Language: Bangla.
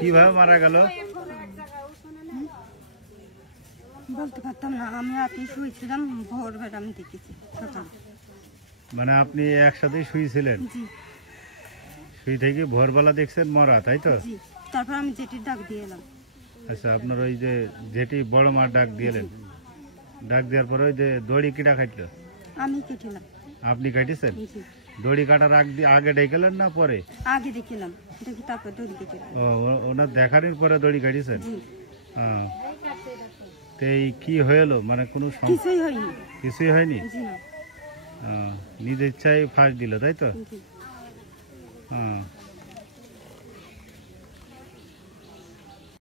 কিভাবে মারা গেল বলতে পারতাম না। আমি আপনি শুয়েছিলাম, ভোরবেলা আমি দেখেছি সকালে। মানে আপনি একসাথেই শুয়েছিলেন? শুয়ে থেকে ভোরবেলা দেখছেন মরা, তাই তো? তারপর আমি জেঠির ডাক দিয়ে এলাম। আচ্ছা, আপনার ওই যে জেঠি বড় মা ডাক দিলেন, ডাক দেওয়ার পরে ওই যে দড়ি কিটা কাটলো? আমি কেটেলাম। আপনি কাটিছেন? দড়ি কাটার আগে ডেকেলেন না পরে? আগে দেখলাম, দেখি তারপর দড়ি কেটেলাম। ও, ওনার দেখানোর পরে দড়ি কাটিছেন? তো এই কি হলো, মানে কোনো কিছুই হয়নি? কিছুই হয়নি, নিজের ইচ্ছায় ফাঁস দিল, তাই তো?